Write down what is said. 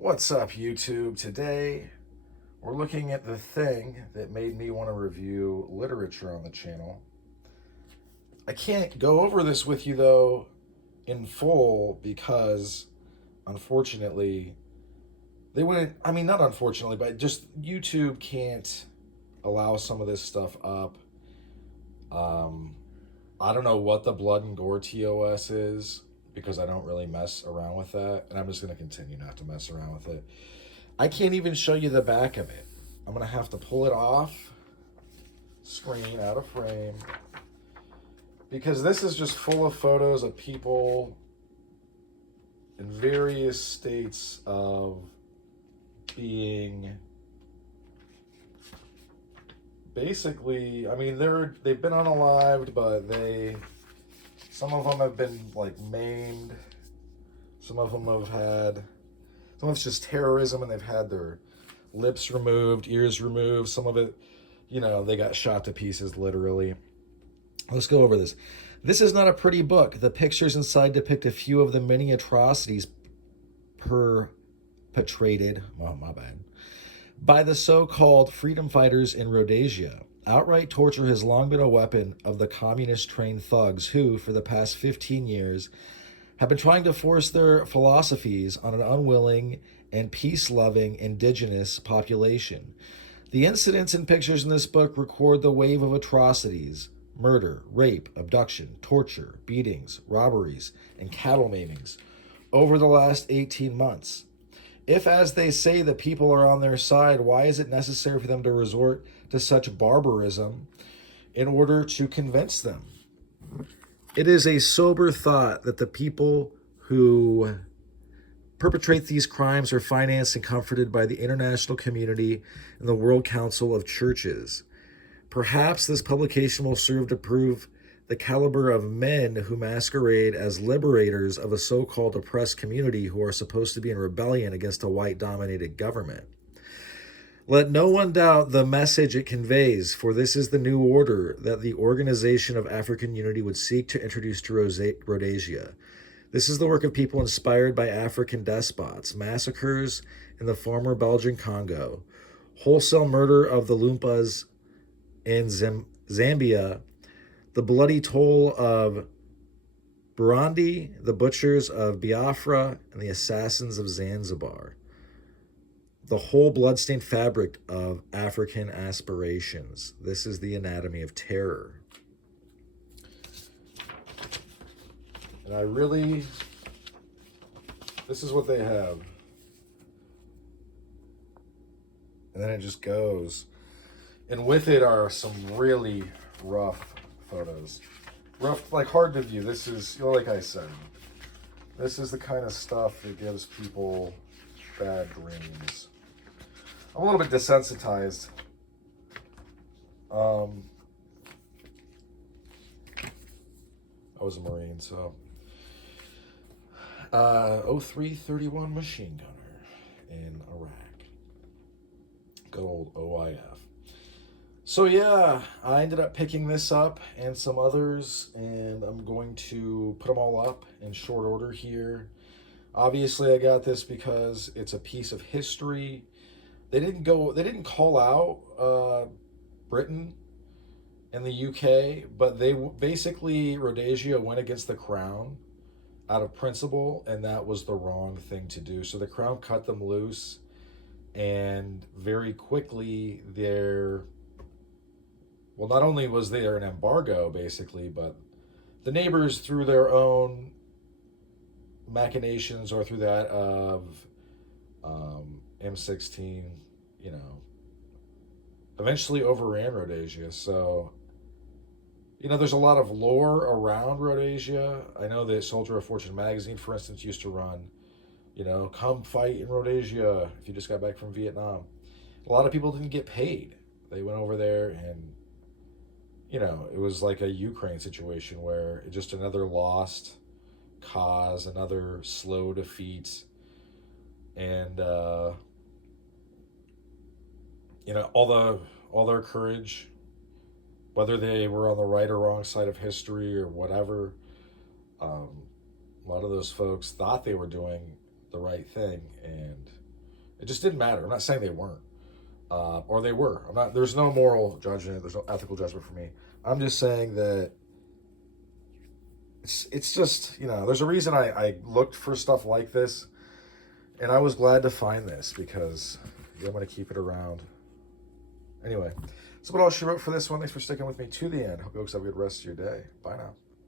What's up, YouTube? Today, we're looking at the thing that made me want to review literature on the channel. I can't go over this with you, though, in full because, unfortunately, they wouldn't, not unfortunately, but just YouTube can't allow some of this stuff up. I don't know what the blood and gore TOS is because I don't really mess around with that, and I'm just going to continue not to mess around with it. I can't even show you the back of it. I'm going to have to pull it off screen, out of frame, because this is just full of photos of people in various states of being basically, they've been unalived, but some of them have been like maimed. Some of it's just terrorism, and they've had their lips removed, ears removed. Some of it, they got shot to pieces, literally. Let's go over this. This is not a pretty book. The pictures inside depict a few of the many atrocities perpetrated, by the so-called freedom fighters in Rhodesia. Outright torture has long been a weapon of the communist-trained thugs who, for the past 15 years, have been trying to force their philosophies on an unwilling and peace-loving indigenous population. The incidents and pictures in this book record the wave of atrocities: murder, rape, abduction, torture, beatings, robberies, and cattle maimings over the last 18 months. If, as they say, the people are on their side, why is it necessary for them to resort to such barbarism in order to convince them? It is a sober thought that the people who perpetrate these crimes are financed and comforted by the international community and the World Council of Churches. Perhaps this publication will serve to prove the caliber of men who masquerade as liberators of a so-called oppressed community who are supposed to be in rebellion against a white-dominated government. Let no one doubt the message it conveys, for this is the new order that the Organization of African Unity would seek to introduce to Rhodesia. This is the work of people inspired by African despots, massacres in the former Belgian Congo, wholesale murder of the Lumpas in Zambia, the bloody toll of Burundi, the butchers of Biafra, and the assassins of Zanzibar. The whole bloodstained fabric of African aspirations. This is the anatomy of terror. And this is what they have. And then it just goes. And with it are some really rough photos. Rough, like hard to view. This is, like I said, this is the kind of stuff that gives people bad dreams. I'm a little bit desensitized. I was a Marine, so. 0331 machine gunner in Iraq. Good old OIF. So yeah, I ended up picking this up and some others, and I'm going to put them all up in short order here. Obviously, I got this because it's a piece of history. They didn't call out Britain and the UK, but Rhodesia went against the crown out of principle, and that was the wrong thing to do. So the crown cut them loose, and very quickly not only was there an embargo, basically, but the neighbors, through their own machinations or through that of M16, eventually overran Rhodesia. So, there's a lot of lore around Rhodesia. I know that Soldier of Fortune magazine, for instance, used to run, come fight in Rhodesia if you just got back from Vietnam. A lot of people didn't get paid. They went over there and it was like a Ukraine situation where it's just another lost cause, another slow defeat. And, all their courage, whether they were on the right or wrong side of history or whatever, a lot of those folks thought they were doing the right thing, and It just didn't matter. I'm not saying they weren't, or they were. I'm not. There's no moral judgment. There's no ethical judgment for me. I'm just saying that it's just, there's a reason I looked for stuff like this, and I was glad to find this because I'm going to keep it around. Anyway, that's what all she wrote for this one. Thanks for sticking with me to the end. Hope you folks have a good rest of your day. Bye now.